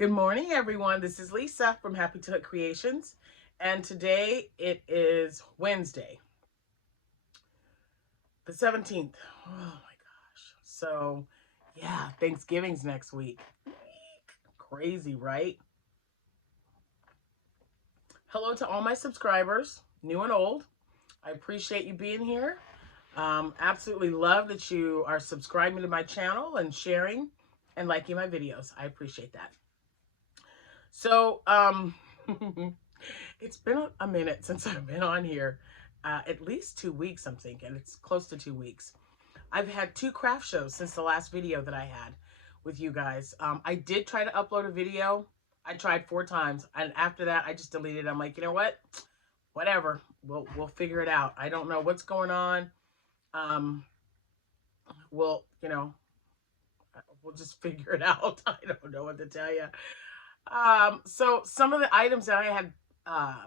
Good morning, everyone. This is Lisa from Happytohook Creations, and today it is Wednesday, the 17th. Oh my gosh. So, yeah, Thanksgiving's next week. Crazy, right? Hello to all my subscribers, new and old. I appreciate you being here. Absolutely love that you are subscribing to my channel and sharing and liking my videos. I appreciate that. So, it's been a minute since I've been on here. At least 2 weeks, I'm thinking. It's close to 2 weeks. I've had 2 craft shows since the last video that I had with you guys. I did try to upload a video. I tried 4 times, and after that, I just deleted it. I'm like, you know what? Whatever. We'll figure it out. I don't know what's going on. We'll we'll just figure it out. I don't know what to tell you. So some of the items that I had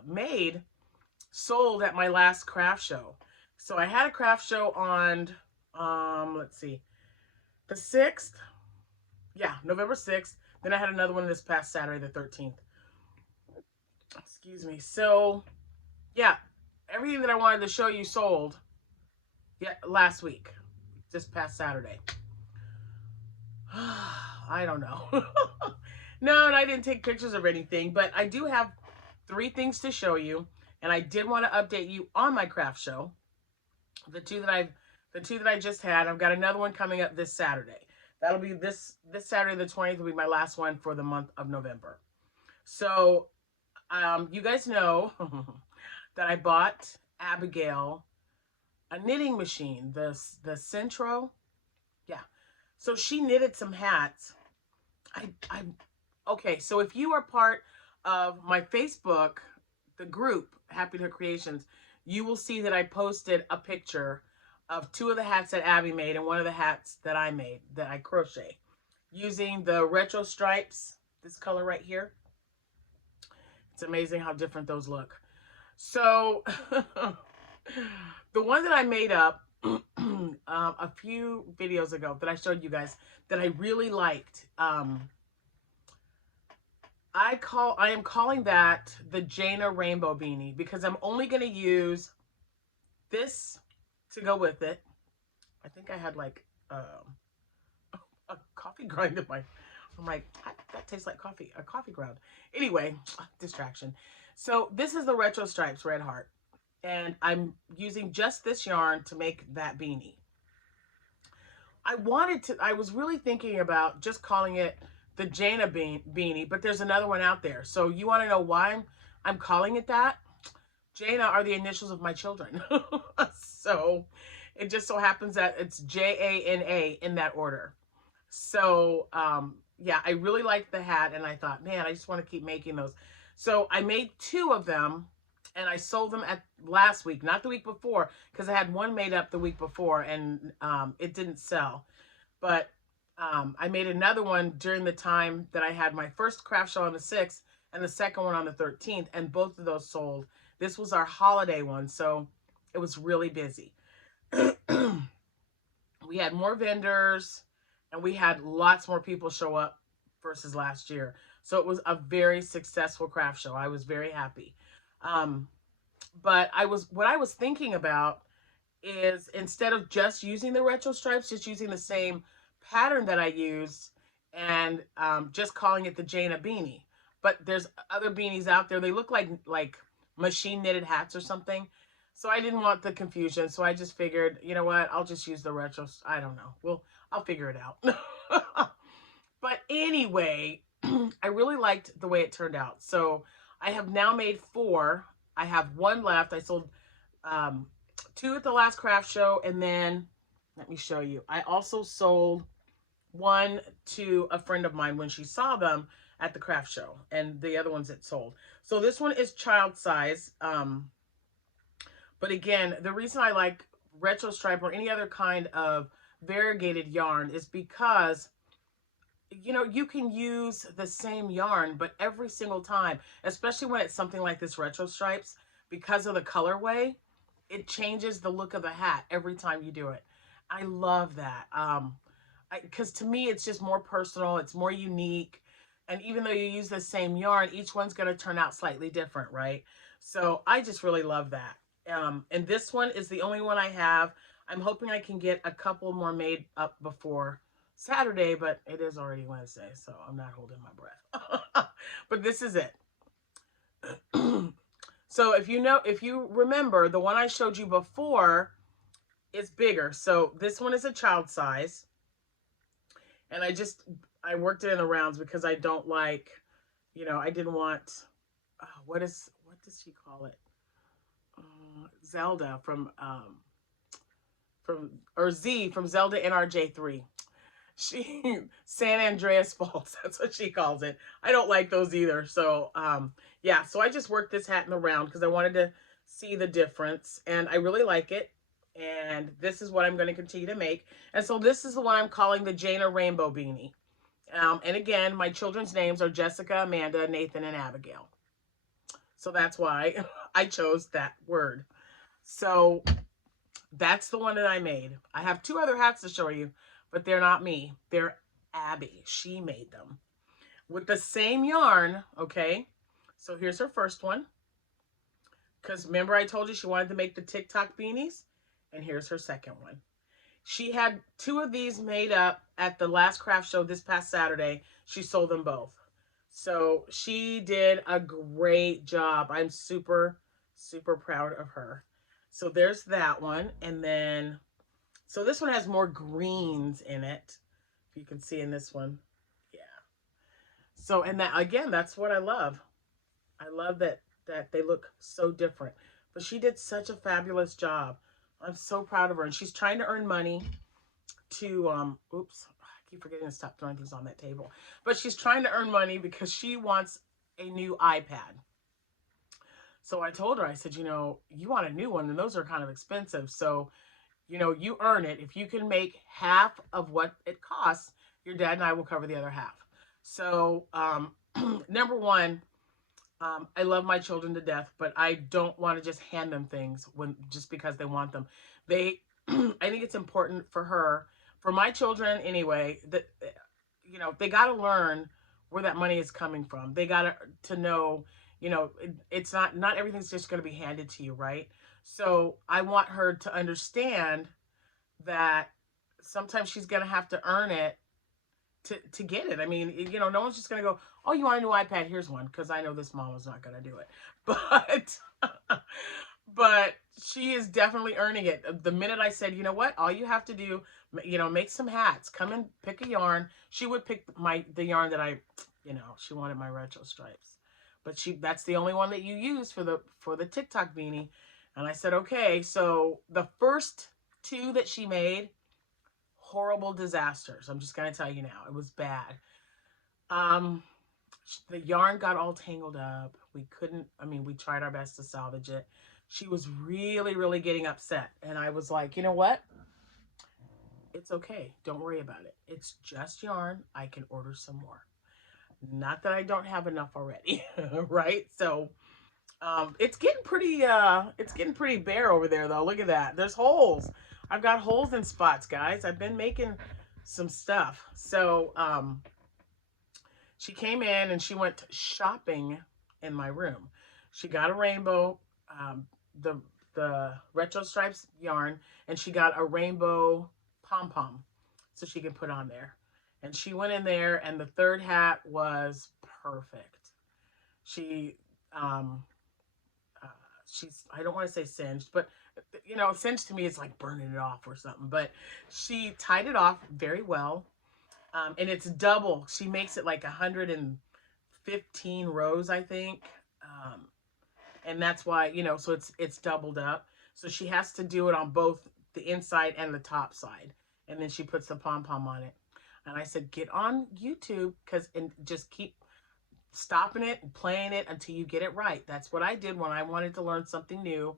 made sold at my last craft show. So I had a craft show on, let's see, the 6th. Yeah, November 6th. Then I had another one this past Saturday, the 13th. Excuse me. So, yeah, everything that I wanted to show you sold last week, this past Saturday. I don't know. No, and I didn't take pictures of anything, but I do have 3 things to show you, and I did want to update you on my craft show. The two that I just had. I've got another one coming up this Saturday. That'll be this Saturday, the 20th, will be my last one for the month of November. So, you guys know that I bought Abigail a knitting machine, the Centro. Yeah. So she knitted some hats. Okay, so if you are part of my Facebook, the group, Happytohook Creations, you will see that I posted a picture of 2 of the hats that Abby made and 1 of the hats that I made, that I crochet, using the retro stripes, this color right here. It's amazing how different those look. So, the one that I made up a few videos ago that I showed you guys that I really liked, I am calling that the Jaina rainbow beanie, because I'm only going to use this to go with it. I think I had like a coffee grind in my, I'm like, that tastes like coffee, a coffee ground. Anyway, distraction. So this is the retro stripes red heart, and I'm using just this yarn to make that beanie. I was really thinking about just calling it the Jaina beanie, but there's another one out there. So you want to know why I'm calling it that? Jaina are the initials of my children. So it just so happens that it's Jana in that order. So yeah, I really liked the hat, and I thought, man, I just want to keep making those. So I made 2 of them, and I sold them at last week, not the week before, because I had one made up the week before, and it didn't sell. But I made another one during the time that I had my first craft show on the 6th and the second one on the 13th, and both of those sold. This was our holiday one, so it was really busy. We had more vendors, and we had lots more people show up versus last year. So it was a very successful craft show. I was very happy. But what I was thinking about is, instead of just using the retro stripes, just using the same pattern that I used, and just calling it the Jaina beanie. But there's other beanies out there. They look like machine knitted hats or something. So I didn't want the confusion. So I just figured, you know what? I'll just use the retro. I don't know. I'll figure it out. But anyway, I really liked the way it turned out. So I have now made 4. I have 1 left. I sold 2 at the last craft show, and then let me show you. I also sold 1 to a friend of mine when she saw them at the craft show, and the other ones it sold. So this one is child size. But again, the reason I like retro stripe or any other kind of variegated yarn is because, you know, you can use the same yarn, but every single time, especially when it's something like this retro stripes, because of the colorway, it changes the look of the hat every time you do it. I love that. Because to me, it's just more personal. It's more unique. And even though you use the same yarn, each one's going to turn out slightly different, right? So I just really love that. And this one is the only one I have. I'm hoping I can get a couple more made up before Saturday, but it is already Wednesday, so I'm not holding my breath. But this is it. So if you remember, the one I showed you before is bigger. So this one is a child size. And I worked it in the rounds because I don't like, I didn't want, what does she call it? Zelda or Z from Zelda NRJ3. She San Andreas Falls, that's what she calls it. I don't like those either. So yeah, so I just worked this hat in the round because I wanted to see the difference, and I really like it. And this is what I'm going to continue to make. And so this is the one I'm calling the Jaina Rainbow Beanie. And again, my children's names are Jessica, Amanda, Nathan, and Abigail. So that's why I chose that word. So that's the one that I made. I have 2 other hats to show you, but they're not me. They're Abby. She made them with the same yarn, okay? So here's her first one. Because remember I told you she wanted to make the TikTok beanies? And here's her second one. She had 2 of these made up at the last craft show this past Saturday. She sold them both. So she did a great job. I'm super, super proud of her. So there's that one. And then, so this one has more greens in it. If you can see in this one. Yeah. So, and that, again, that's what I love. I love that they look so different. But she did such a fabulous job. I'm so proud of her. And she's trying to earn money to, oops, I keep forgetting to stop throwing things on that table. But she's trying to earn money because she wants a new iPad. So I told her, I said, you want a new one, and those are kind of expensive. So, you earn it. If you can make half of what it costs, your dad and I will cover the other half. So, number one, I love my children to death, but I don't want to just hand them things just because they want them. I think it's important for my children anyway, that, they got to learn where that money is coming from. They got to know, it's not everything's just going to be handed to you, right? So I want her to understand that sometimes she's going to have to earn it to get it. I mean, no one's just going to go, oh, you want a new iPad? Here's one. Because I know this mom is not going to do it. But she is definitely earning it. The minute I said, you know what, all you have to do, make some hats. Come and pick a yarn. She would pick the yarn that she wanted my retro stripes. But that's the only one that you use for the TikTok beanie. And I said, okay. So the first 2 that she made, horrible disasters. I'm just going to tell you now. It was bad. The yarn got all tangled up. We tried our best to salvage it. She was really, really getting upset. And I was like, you know what? It's okay. Don't worry about it. It's just yarn. I can order some more. Not that I don't have enough already, right? So it's getting pretty bare over there though. Look at that. There's holes. I've got holes in spots, guys. I've been making some stuff. So she came in and she went shopping in my room. She got a rainbow, the retro stripes yarn, and she got a rainbow pom-pom so she can put on there. And she went in there, and the third hat was perfect. She she's, I don't want to say singed, but singed to me is like burning it off or something. But she tied it off very well. And it's double. She makes it like 115 rows, I think. And that's why, so it's doubled up. So she has to do it on both the inside and the top side. And then she puts the pom-pom on it. And I said, get on YouTube and just keep stopping it and playing it until you get it right. That's what I did when I wanted to learn something new,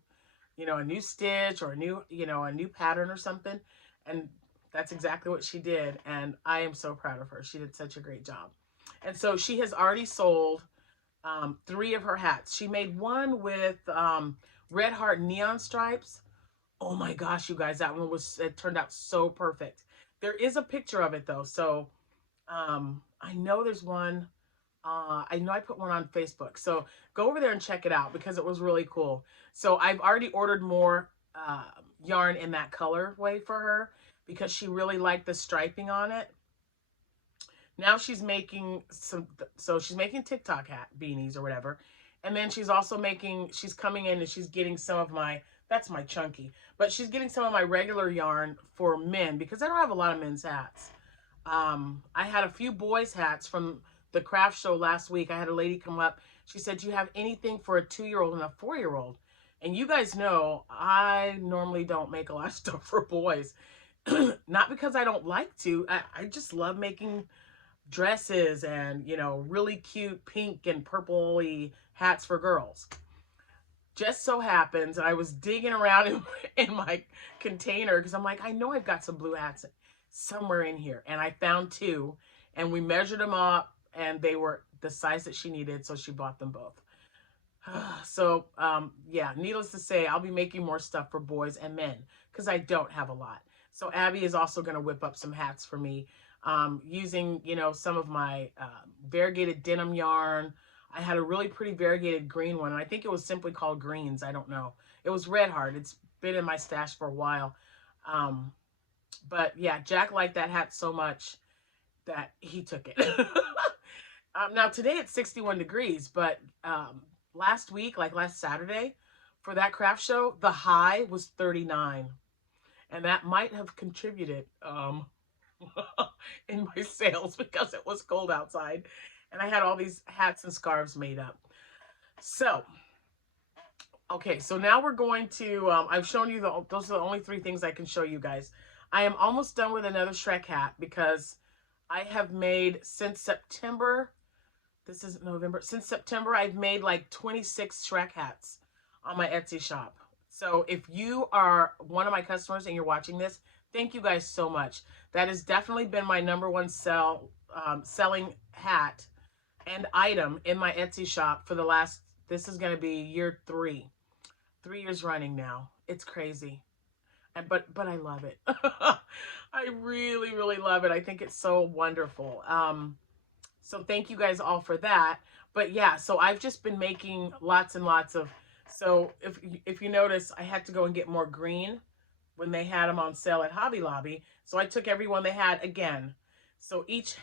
a new stitch or a new pattern or something. And that's exactly what she did. And I am so proud of her. She did such a great job. And so she has already sold 3 of her hats. She made one with red heart neon stripes. Oh my gosh, you guys, that one it turned out so perfect. There is a picture of it though. So I know there's one I know I put one on Facebook. So go over there and check it out because it was really cool. So I've already ordered more yarn in that colorway for her because she really liked the striping on it. Now she's making so she's making TikTok hat beanies or whatever. And then she's also making, she's coming in and she's getting some of my, that's my chunky, but she's getting some of my regular yarn for men because I don't have a lot of men's hats. I had a few boys' hats from the craft show last week. I had a lady come up. She said, "Do you have anything for a 2-year-old and a 4-year-old?" And you guys know I normally don't make a lot of stuff for boys. Not because I don't like to. I just love making dresses and, you know, really cute pink and purpley hats for girls. Just so happens I was digging around in my container because I'm like, I know I've got some blue hats somewhere in here. And I found 2 and we measured them up and they were the size that she needed. So she bought them both. So, yeah, needless to say, I'll be making more stuff for boys and men because I don't have a lot. So Abby is also going to whip up some hats for me using, you know, some of my variegated denim yarn. I had a really pretty variegated green one, and I think it was simply called Greens. I don't know. It was Red Heart. It's been in my stash for a while. But yeah, Jack liked that hat so much that he took it. Now today it's 61 degrees, but last week, like last Saturday, for that craft show, the high was 39. And that might have contributed in my sales because it was cold outside. And I had all these hats and scarves made up. So, okay, so now we're going to, I've shown you, those are the only 3 things I can show you guys. I am almost done with another Shrek hat because I have made since September, this is November, since September, I've made like 26 Shrek hats on my Etsy shop. So if you are one of my customers and you're watching this, thank you guys so much. That has definitely been my #1 selling hat and item in my Etsy shop for the last, this is going to be year 3 years running now. It's crazy. And but I love it. I really love it. I think it's so wonderful. So thank you guys all for that. But yeah, so I've just been making lots and lots of, so if you notice, I had to go and get more green when they had them on sale at Hobby Lobby. So I took every one they had again. So each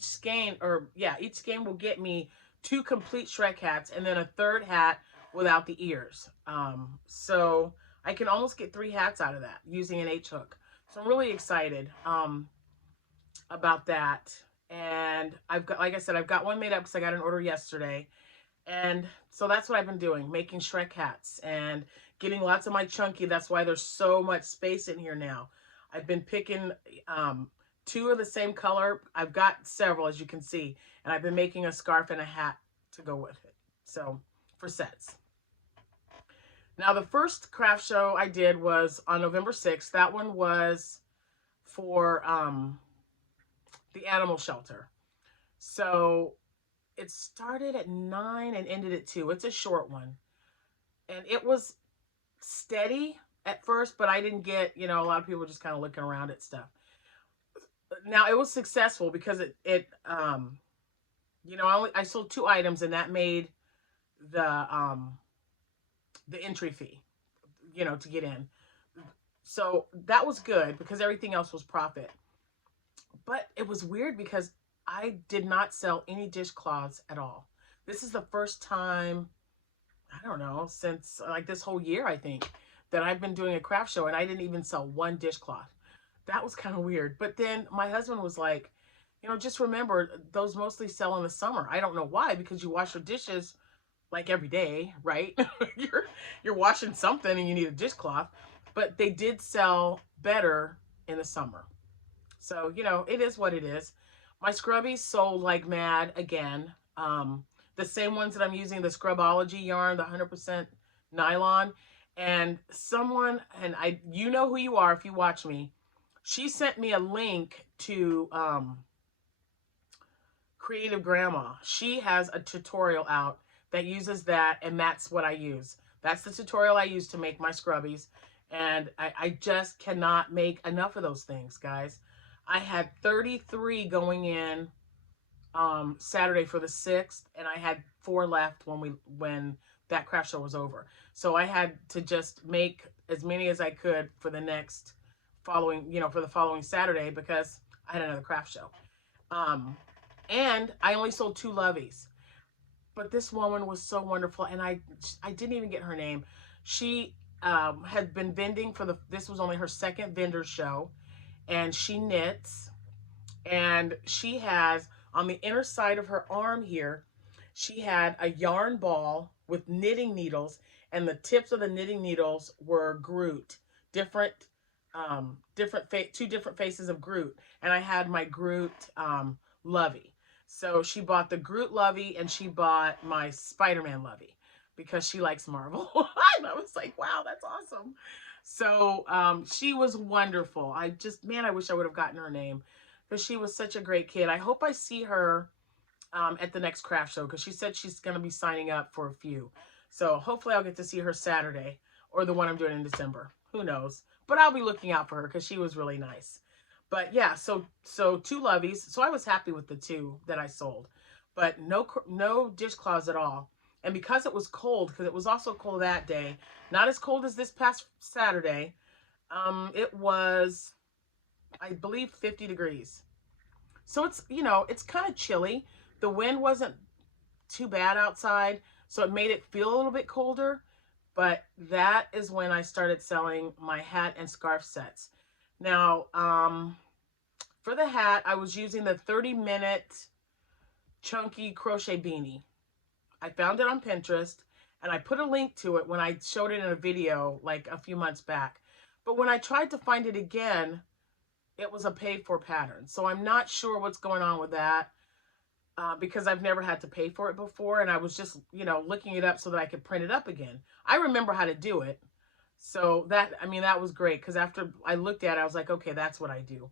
skein, or yeah, each skein will get me 2 complete Shrek hats and then a 3rd hat without the ears. So I can almost get 3 hats out of that using an H hook. So I'm really excited about that. And I've got, like I said, I've got one made up because I got an order yesterday. And so that's what I've been doing, making Shrek hats and getting lots of my chunky. That's why there's so much space in here now. I've been picking 2 of the same color. I've got several, as you can see. And I've been making a scarf and a hat to go with it. So, for sets. Now, the first craft show I did was on November 6th. That one was for the animal shelter. So it started at 9 and ended at 2. It's a short one. And it was steady at first, but I didn't get, you know, a lot of people just kind of looking around at stuff. Now it was successful because you know, I sold 2 items and that made the entry fee, you know, to get in. So that was good because everything else was profit. But it was weird because I did not sell any dishcloths at all. This is the first time, I don't know, since like this whole year, I think, that I've been doing a craft show and I didn't even sell 1 dishcloth. That was kind of weird. But then my husband was like, you know, just remember, those mostly sell in the summer. I don't know why, because you wash your dishes like every day, right? you're washing something and you need a dishcloth. But they did sell better in the summer. So, you know, it is what it is. My scrubbies sold like mad again. The same ones that I'm using, the Scrubology yarn, the 100% nylon. And someone, and you know who you are if you watch me, she sent me a link to Creative Grandma. She has a tutorial out that uses that, and that's what I use. That's the tutorial I use to make my scrubbies. And I just cannot make enough of those things, guys. I had 33 going in Saturday for the 6th, and I had 4 left when that craft show was over. So I had to just make as many as I could for the next following, for the following Saturday, because I had another craft show. And I only sold 2 loveys. But this woman was so wonderful, and I didn't even get her name. She had been vending this was only her second vendor show, and she knits, and she has on the inner side of her arm here, she had a yarn ball with knitting needles, and the tips of the knitting needles were Groot, different, two different faces of Groot, and I had my Groot lovey. So she bought the Groot lovey, and she bought my Spider-Man lovey because she likes Marvel. And I was like, wow, that's awesome. So she was wonderful. Man, I wish I would have gotten her name, because she was such a great kid. I hope I see her at the next craft show, because she said she's going to be signing up for a few. So hopefully I'll get to see her Saturday, or the one I'm doing in December. Who knows? But I'll be looking out for her, because she was really nice. But yeah, so 2 loveys. So I was happy with the 2 that I sold. But no dishcloths at all. And because it was cold, because it was also cold that day, not as cold as this past Saturday, it was, I believe, 50 degrees. So it's kind of chilly. The wind wasn't too bad outside, so it made it feel a little bit colder. But that is when I started selling my hat and scarf sets. Now, for the hat, I was using the 30-minute chunky crochet beanie. I found it on Pinterest, and I put a link to it when I showed it in a video like a few months back. But when I tried to find it again, it was a paid for pattern. So I'm not sure what's going on with that, because I've never had to pay for it before. And I was just, looking it up so that I could print it up again. I remember how to do it. So that was great, because after I looked at it, I was like, okay, that's what I do.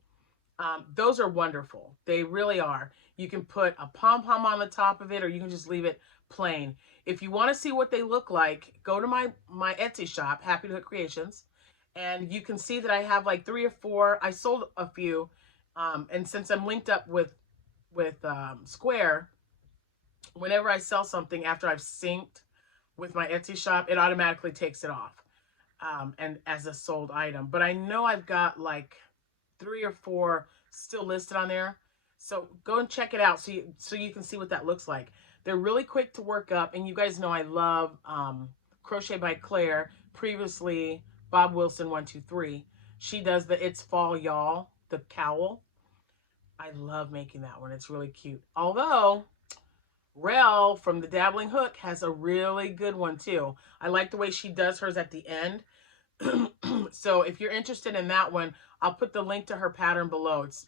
Those are wonderful. They really are. You can put a pom-pom on the top of it, or you can just leave it plain. If you want to see what they look like, go to my Etsy shop, Happytohook Creations, and you can see that I have like 3 or 4. I sold a few, and since I'm linked up with Square, whenever I sell something after I've synced with my Etsy shop, it automatically takes it off, and as a sold item. But I know I've got like 3 or 4 still listed on there. So go and check it out so you can see what that looks like. They're really quick to work up, and you guys know I love Crochet by Claire, previously Bob Wilson 123. She does the It's Fall Y'all, the cowl. I love making that one. It's really cute. Although Rel from the Dabbling Hook has a really good one too. I like the way she does hers at the end. So if you're interested in that one, I'll put the link to her pattern below. It's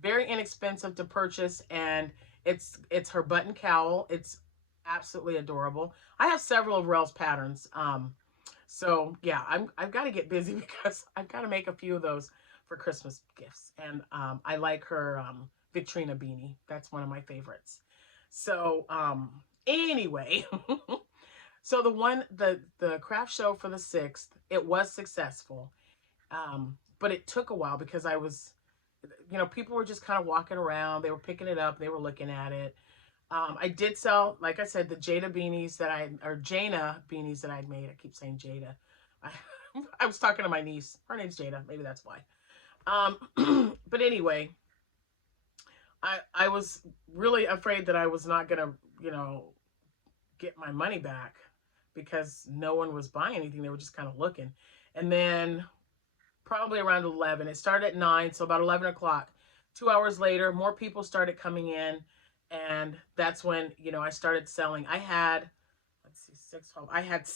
very inexpensive to purchase, and it's her button cowl. It's absolutely adorable. I have several of Rel's patterns. So yeah, I've got to get busy, because I've got to make a few of those for Christmas gifts. And I like her Victrina beanie. That's one of my favorites. So anyway, so the craft show for the 6th, it was successful. But it took a while, because I was, people were just kind of walking around. They were picking it up. They were looking at it. I did sell, like I said, the Jaina beanies that I'd made. I keep saying Jada. I was talking to my niece. Her name's Jada. Maybe that's why. But anyway, I was really afraid that I was not going to, get my money back, because no one was buying anything. They were just kind of looking. And then probably around 11, it started at 9. So about 11 o'clock, 2 hours later, more people started coming in. And that's when, I started selling. I had, let's see, 6, 12. I had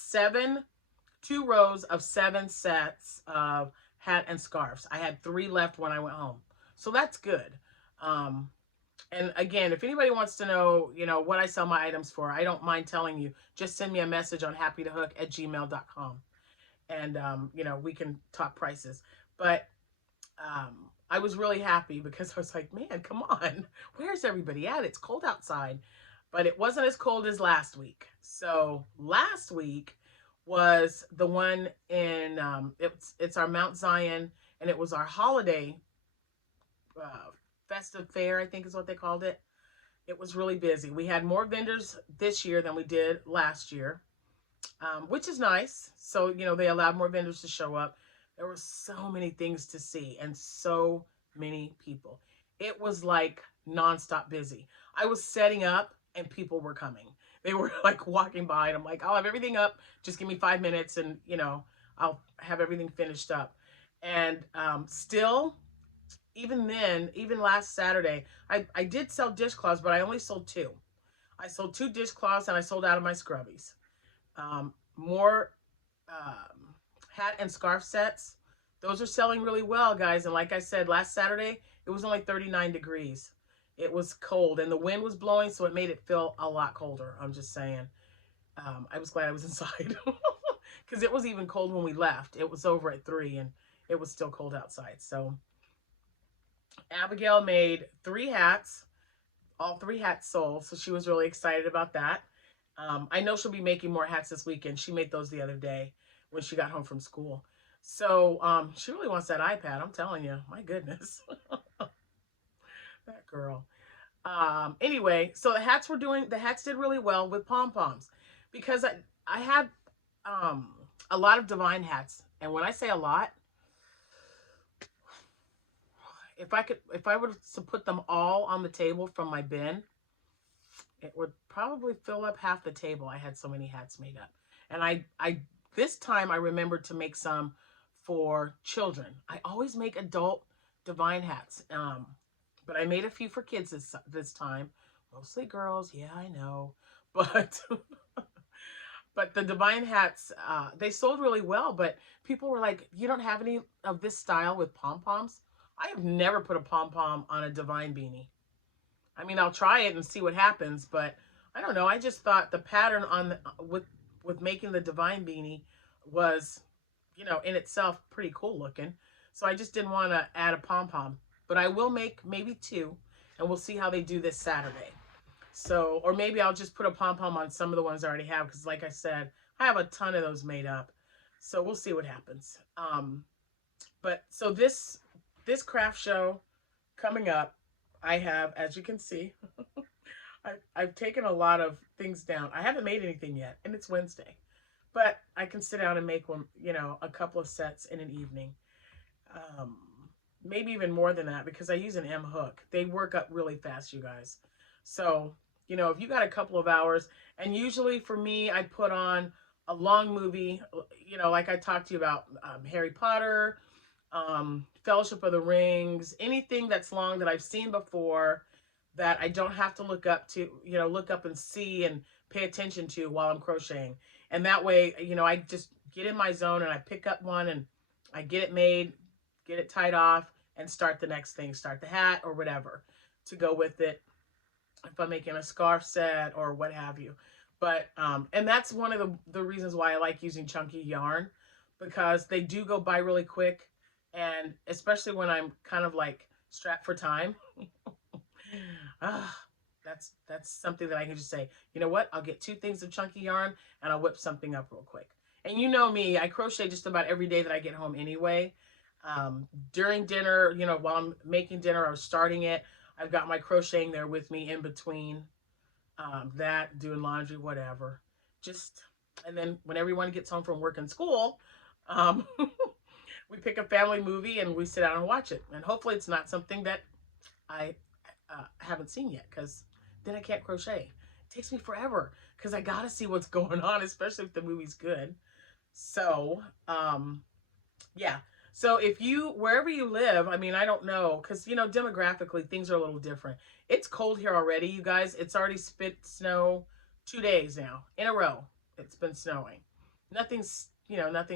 2 rows of 7 sets of hat and scarves. I had 3 left when I went home. So that's good. And again, if anybody wants to know, what I sell my items for, I don't mind telling you. Just send me a message on happytohook@gmail.com. And, we can talk prices. But I was really happy, because I was like, man, come on. Where's everybody at? It's cold outside. But it wasn't as cold as last week. So last week was the one in, it's our Mount Zion, and it was our holiday festive fair, I think is what they called it. It was really busy. We had more vendors this year than we did last year, which is nice. So, they allowed more vendors to show up. There were so many things to see and so many people. It was like nonstop busy. I was setting up and people were coming. They were like walking by and I'm like, I'll have everything up. Just give me 5 minutes and, I'll have everything finished up. And still, even then, even last Saturday, I did sell dishcloths, but I only sold two. I sold two dishcloths and I sold out of my scrubbies. More hat and scarf sets. Those are selling really well, guys. And like I said, last Saturday, it was only 39 degrees. It was cold and the wind was blowing, so it made it feel a lot colder. I'm just saying. I was glad I was inside because it was even cold when we left. It was over at 3 and it was still cold outside. So Abigail made 3 hats. All 3 hats sold, so she was really excited about that. I know she'll be making more hats this weekend. She made those the other day when she got home from school. So she really wants that iPad. I'm telling you, my goodness, that girl. Anyway, so the hats did really well with pom poms because I had a lot of divine hats, and when I say a lot, if I were to put them all on the table from my bin, it would probably fill up half the table. I had so many hats made up. And I this time I remembered to make some for children. I always make adult divine hats. But I made a few for kids this time. Mostly girls, yeah, I know. But but the divine hats, they sold really well, but people were like, "You don't have any of this style with pom-poms?" I have never put a pom-pom on a divine beanie. I mean, I'll try it and see what happens, but I don't know. I just thought the pattern on with making the divine beanie was, in itself pretty cool looking. So I just didn't want to add a pom pom, but I will make maybe 2, and we'll see how they do this Saturday. So, or maybe I'll just put a pom pom on some of the ones I already have because, like I said, I have a ton of those made up. So we'll see what happens. But so this craft show coming up, I have, as you can see, I've taken a lot of things down. I haven't made anything yet, and it's Wednesday. But I can sit down and make one, a couple of sets in an evening. Um, Maybe even more than that because I use an M hook. They work up really fast, you guys. So, if you got a couple of hours, and usually for me, I put on a long movie, like I talked to you about Harry Potter, Fellowship of the Rings, anything that's long that I've seen before that I don't have to look up to, look up and see and pay attention to while I'm crocheting. And that way, I just get in my zone and I pick up one and I get it made, get it tied off, and start the next thing, start the hat or whatever to go with it. If I'm making a scarf set or what have you. But, and that's one of the reasons why I like using chunky yarn because they do go by really quick. And especially when I'm kind of like strapped for time, that's something that I can just say, you know what? I'll get 2 things of chunky yarn and I'll whip something up real quick. And you know me, I crochet just about every day that I get home anyway. During dinner, while I'm making dinner or starting it, I've got my crocheting there with me in between that, doing laundry, whatever. And then when everyone gets home from work and school, we pick a family movie and we sit down and watch it. And hopefully it's not something that I haven't seen yet because then I can't crochet. It takes me forever because I got to see what's going on, especially if the movie's good. So, yeah. So wherever you live, I mean, I don't know, because, demographically, things are a little different. It's cold here already, you guys. It's already spit snow 2 days now in a row. It's been snowing. Nothing's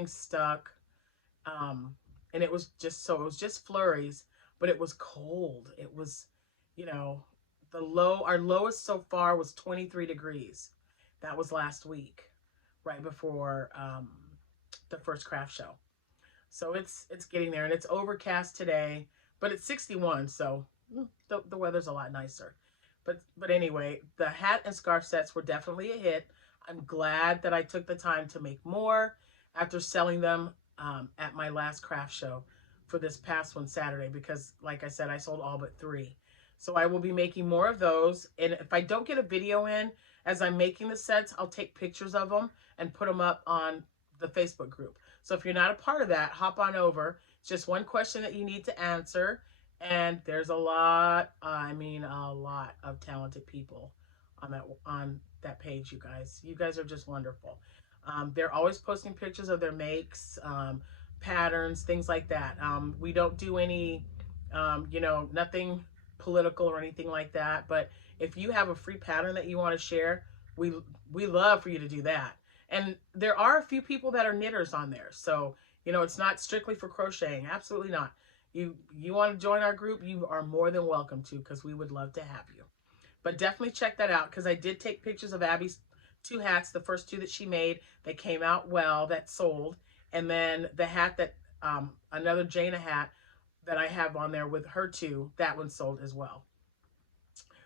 stuck. And it was just flurries, but it was cold. It was, our lowest so far was 23 degrees. That was last week, right before the first craft show. So it's getting there, and it's overcast today, but it's 61, so the weather's a lot nicer. But anyway, the hat and scarf sets were definitely a hit. I'm glad that I took the time to make more after selling them at my last craft show for this past one Saturday because, like I said, I sold all but 3. So I will be making more of those. And if I don't get a video in as I'm making the sets, I'll take pictures of them and put them up on the Facebook group. So if you're not a part of that, hop on over. It's just one question that you need to answer. And there's a lot, I mean, a lot of talented people on that page, you guys. You guys are just wonderful. They're always posting pictures of their makes, patterns, things like that. We don't do any, nothing political or anything like that. But if you have a free pattern that you want to share, we we love for you to do that. And there are a few people that are knitters on there, so it's not strictly for crocheting. Absolutely not. You want to join our group, you are more than welcome to, because we would love to have you. But definitely check that out, because I did take pictures of Abby's 2 hats, the first 2 that she made that came out well, that sold. And then the hat that, another Jaina hat that I have on there with her 2, that one sold as well.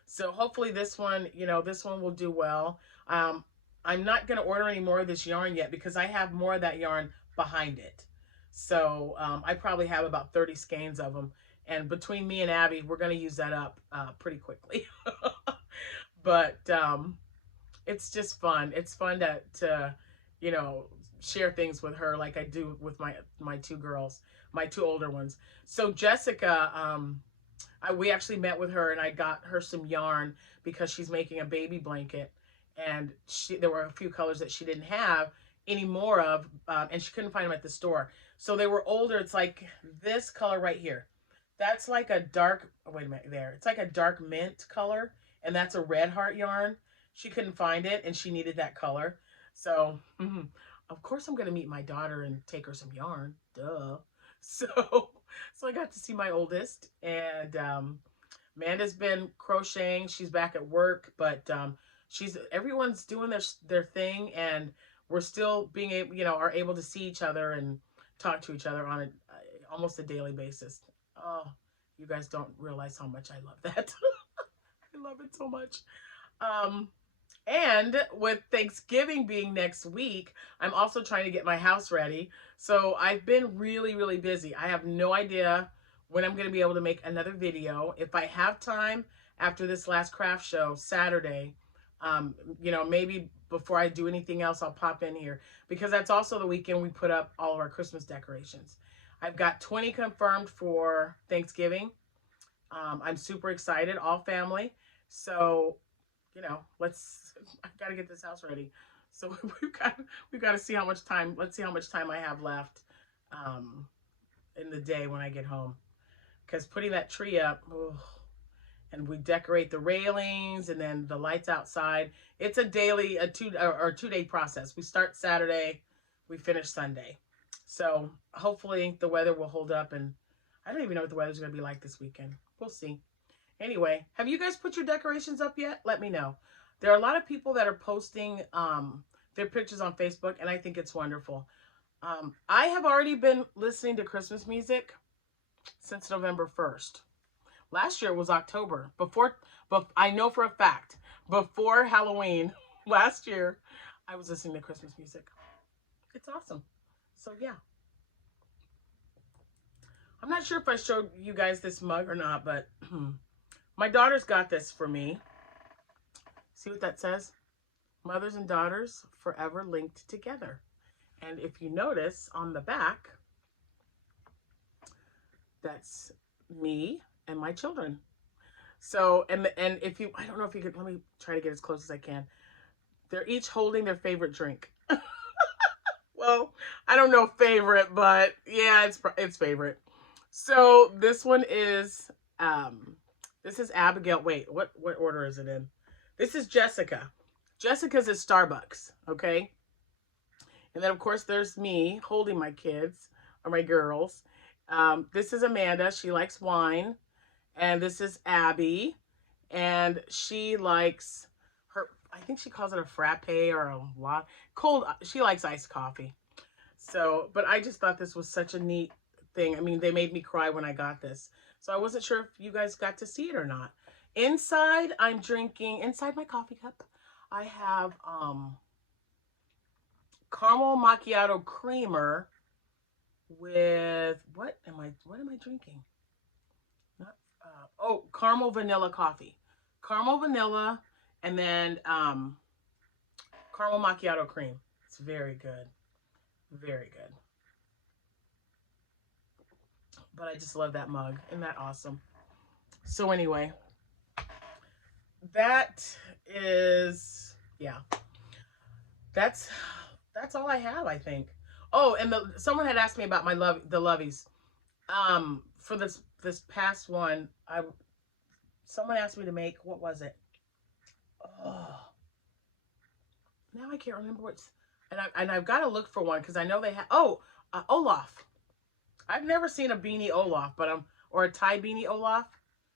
So hopefully this one, this one will do well. I'm not going to order any more of this yarn yet, because I have more of that yarn behind it. So I probably have about 30 skeins of them. And between me and Abby, we're going to use that up pretty quickly. But it's just fun. It's fun to share things with her like I do with my 2 girls, my 2 older ones. So Jessica, we actually met with her, and I got her some yarn because she's making a baby blanket, and there were a few colors that she didn't have any more of, and she couldn't find them at the store. So they were older. It's like this color right here. That's like a dark, wait a minute, there. It's like a dark mint color, and that's a red heart yarn. She couldn't find it, and she needed that color. So, of course I'm going to meet my daughter and take her some yarn. Duh. So I got to see my oldest, and Amanda's been crocheting. She's back at work, but everyone's doing their thing, and we're still being able, are able to see each other and talk to each other on almost a daily basis. Oh, you guys don't realize how much I love that. I love it so much. And with Thanksgiving being next week, I'm also trying to get my house ready. So I've been really, really busy. I have no idea when I'm going to be able to make another video. If I have time after this last craft show, Saturday, maybe before I do anything else, I'll pop in here, because that's also the weekend we put up all of our Christmas decorations. I've got 20 confirmed for Thanksgiving. I'm super excited, all family. So, I've got to get this house ready. So we've got to see how much time, let's see how much time I have left in the day when I get home. Because putting that tree up, and we decorate the railings and then the lights outside, it's a 2-day process. We start Saturday, we finish Sunday. So hopefully the weather will hold up, and I don't even know what the weather's going to be like this weekend. We'll see. Anyway, have you guys put your decorations up yet? Let me know. There are a lot of people that are posting their pictures on Facebook, and I think it's wonderful. I have already been listening to Christmas music since November 1st. Last year was October. But I know for a fact, before Halloween last year, I was listening to Christmas music. It's awesome. So yeah. I'm not sure if I showed you guys this mug or not, but my daughter's got this for me. See what that says? Mothers and daughters forever linked together. And if you notice on the back, that's me and my children. So, and if you, I don't know if you could, let me try to get as close as I can. They're each holding their favorite drink. Well, I don't know favorite, but yeah, it's favorite. So this one is, this is Abigail. Wait, what order is it in? This is Jessica. Jessica's is Starbucks, okay? And then, of course, there's me holding my kids, or my girls. This is Amanda. She likes wine. And this is Abby. And she likes her, I think she calls it a frappe or a lot. Cold, she likes iced coffee. So, but I just thought this was such a neat thing. I mean, they made me cry when I got this. So I wasn't sure if you guys got to see it or not. Inside, I'm drinking, inside my coffee cup, I have caramel macchiato creamer with, what am I drinking? Not, oh, caramel vanilla coffee. Caramel vanilla, and then caramel macchiato cream. It's very good. Very good. But I just love that mug. Isn't that awesome? So anyway, that is, yeah. That's that's all I have, I think. Oh, and someone had asked me about the lovies. For this past one, I someone asked me to make, what was it? Oh, now I can't remember what's, and I've got to look for one because I know they have. Oh, Olaf. I've never seen a beanie Olaf, but or a tie beanie Olaf.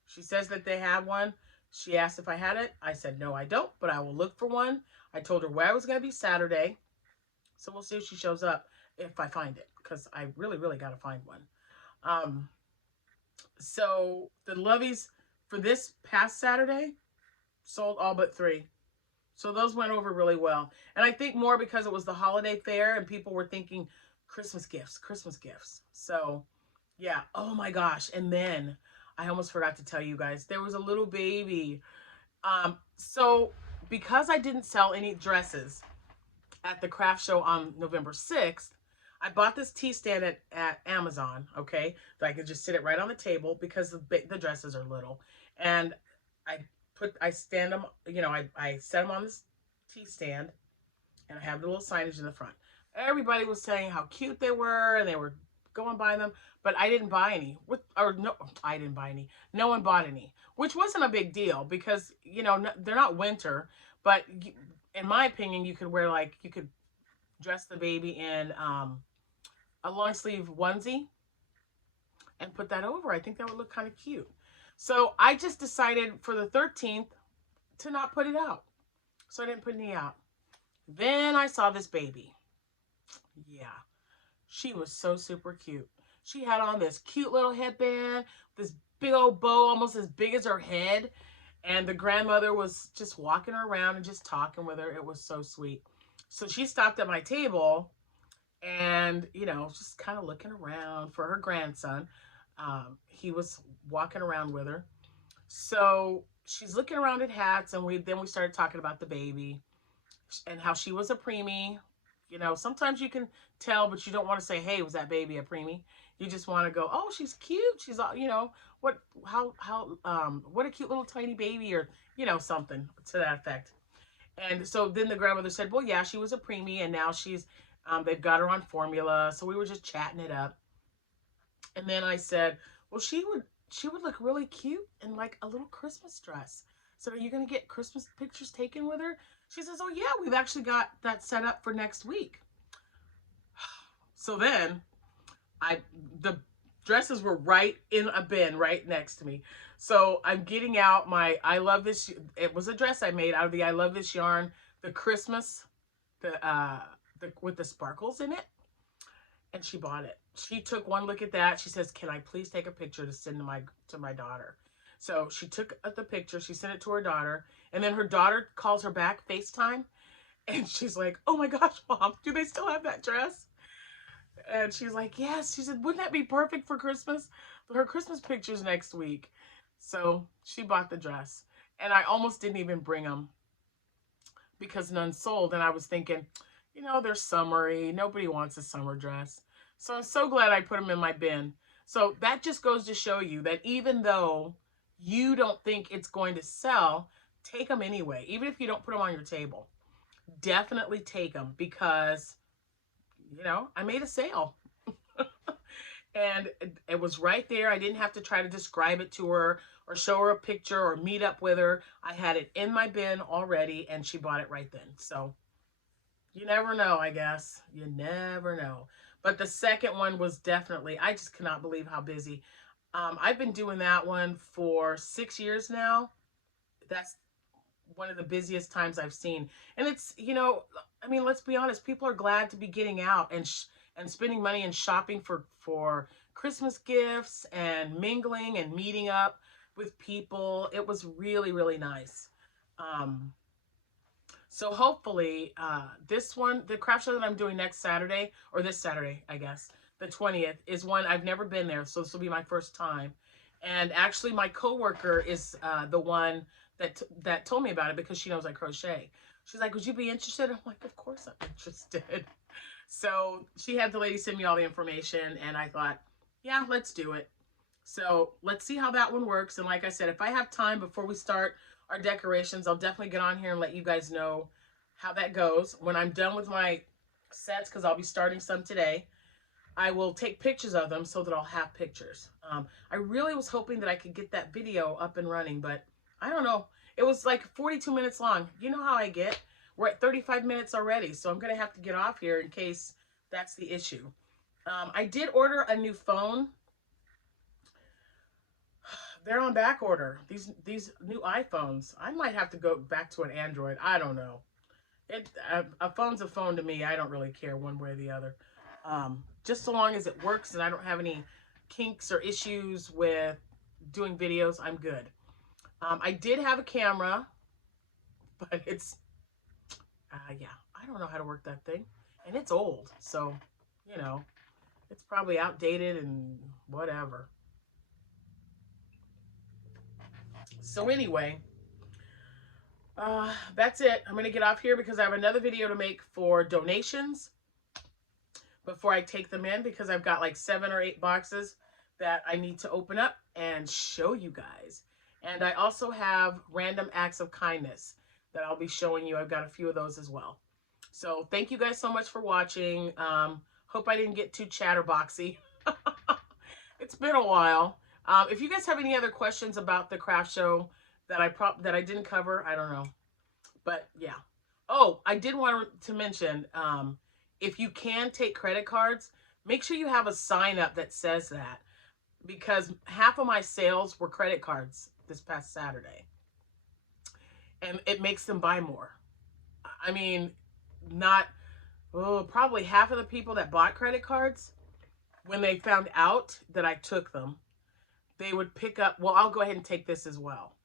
She says that they have one. She asked if I had it. I said no, I don't, but I will look for one. I told her where I was going to be Saturday, so we'll see if she shows up if I find it, because I really, really got to find one. Um, so the lovies for this past Saturday sold all but 3. So those went over really well. And I think more because it was the holiday fair and people were thinking Christmas gifts, Christmas gifts. So yeah, oh my gosh. And then I almost forgot to tell you guys, there was a little baby. So because I didn't sell any dresses at the craft show on November 6th, I bought this tea stand at Amazon, okay? So I could just sit it right on the table because the dresses are little. And I stand them, I set them on this tea stand, and I have the little signage in the front. Everybody was saying how cute they were, and they were going by them, but I didn't buy any. I didn't buy any. No one bought any, which wasn't a big deal because, they're not winter, but in my opinion, you could dress the baby in a long sleeve onesie and put that over. I think that would look kind of cute. So I just decided for the 13th to not put it out. So I didn't put any out. Then I saw this baby. Yeah, she was so super cute. She had on this cute little headband, this big old bow, almost as big as her head. And the grandmother was just walking her around and just talking with her. It was so sweet. So she stopped at my table and, just kind of looking around for her grandson. He was walking around with her. So she's looking around at hats, and then we started talking about the baby and how she was a preemie. Sometimes you can tell, but you don't want to say, "Hey, was that baby a preemie?" You just want to go, "Oh, she's cute. She's what a cute little tiny baby," or something to that effect. And so then the grandmother said, "Well, yeah, she was a preemie, and now they've got her on formula." So we were just chatting it up. And then I said, "Well, she would look really cute in like a little Christmas dress. So are you going to get Christmas pictures taken with her?" She says, "Oh yeah, we've actually got that set up for next week." So then the dresses were right in a bin right next to me. So I'm getting out my it was a dress I made out of the I Love This yarn, the Christmas, with the sparkles in it. And she bought it. She took one look at that. She says, "Can I please take a picture to send to my daughter?" So she took the picture. She sent it to her daughter. And then her daughter calls her back, FaceTime. And she's like, "Oh my gosh, Mom, do they still have that dress?" And she's like, "Yes." She said, "Wouldn't that be perfect for Christmas? Her Christmas pictures next week." So she bought the dress. And I almost didn't even bring them because none sold. And I was thinking, they're summery. Nobody wants a summer dress. So I'm so glad I put them in my bin. So that just goes to show you that even though you don't think it's going to sell, take them anyway. Even if you don't put them on your table, definitely take them because, I made a sale. And it was right there. I didn't have to try to describe it to her or show her a picture or meet up with her. I had it in my bin already, and she bought it right then. So you never know, I guess. You never know. But the second one was definitely, I just cannot believe how busy. I've been doing that one for 6 years now. That's one of the busiest times I've seen. And it's, let's be honest, people are glad to be getting out and spending money and shopping for Christmas gifts and mingling and meeting up with people. It was really, really nice. So hopefully the craft show that I'm doing next Saturday, or this Saturday, I guess, the 20th, is one I've never been there. So this will be my first time. And actually, my coworker is the one that told me about it because she knows I crochet. She's like, "Would you be interested?" I'm like, "Of course I'm interested." So she had the lady send me all the information, and I thought, "Yeah, let's do it." So let's see how that one works. And like I said, if I have time before we start our decorations, I'll definitely get on here and let you guys know how that goes. When I'm done with my sets, because I'll be starting some today, I will take pictures of them so that I'll have pictures. I really was hoping that I could get that video up and running, but I don't know. It was like 42 minutes long. You know how I get. We're at 35 minutes already, so I'm going to have to get off here in case that's the issue. I did order a new phone. They're on back order. These new iPhones. I might have to go back to an Android. I don't know. A phone's a phone to me. I don't really care one way or the other. Just so long as it works and I don't have any kinks or issues with doing videos, I'm good. I did have a camera, but it's, yeah, I don't know how to work that thing. And it's old, so, you know, it's probably outdated and whatever. So anyway, that's it. I'm going to get off here because I have another video to make for donations before I take them in, because I've got like 7 or 8 boxes that I need to open up and show you guys. And I also have random acts of kindness that I'll be showing you. I've got a few of those as well. So thank you guys so much for watching. Hope I didn't get too chatterboxy. It's been a while. If you guys have any other questions about the craft show that I didn't cover, I don't know. But yeah. Oh, I did want to mention, if you can take credit cards, make sure you have a sign up that says that, because half of my sales were credit cards this past Saturday. And it makes them buy more. I mean, probably half of the people that bought credit cards, when they found out that I took them, they would pick up, well, I'll go ahead and take this as well.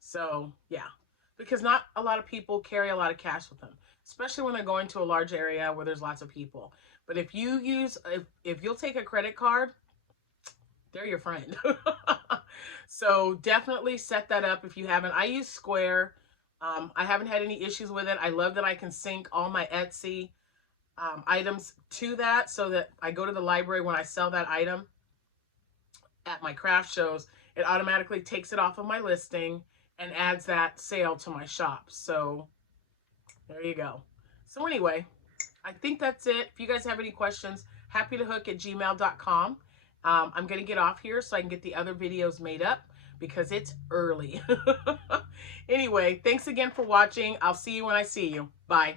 So, yeah. Because not a lot of people carry a lot of cash with them, especially when they're going to a large area where there's lots of people. But if you use, if you'll take a credit card, they're your friend. So definitely set that up if you haven't. I use Square. I haven't had any issues with it. I love that I can sync all my Etsy items to that, so that I go to the library when I sell that item at my craft shows, it automatically takes it off of my listing and adds that sale to my shop. So there you go. So anyway, I think that's it. If you guys have any questions, happytohook@gmail.com. I'm going to get off here so I can get the other videos made up because it's early. Anyway, thanks again for watching. I'll see you when I see you. Bye.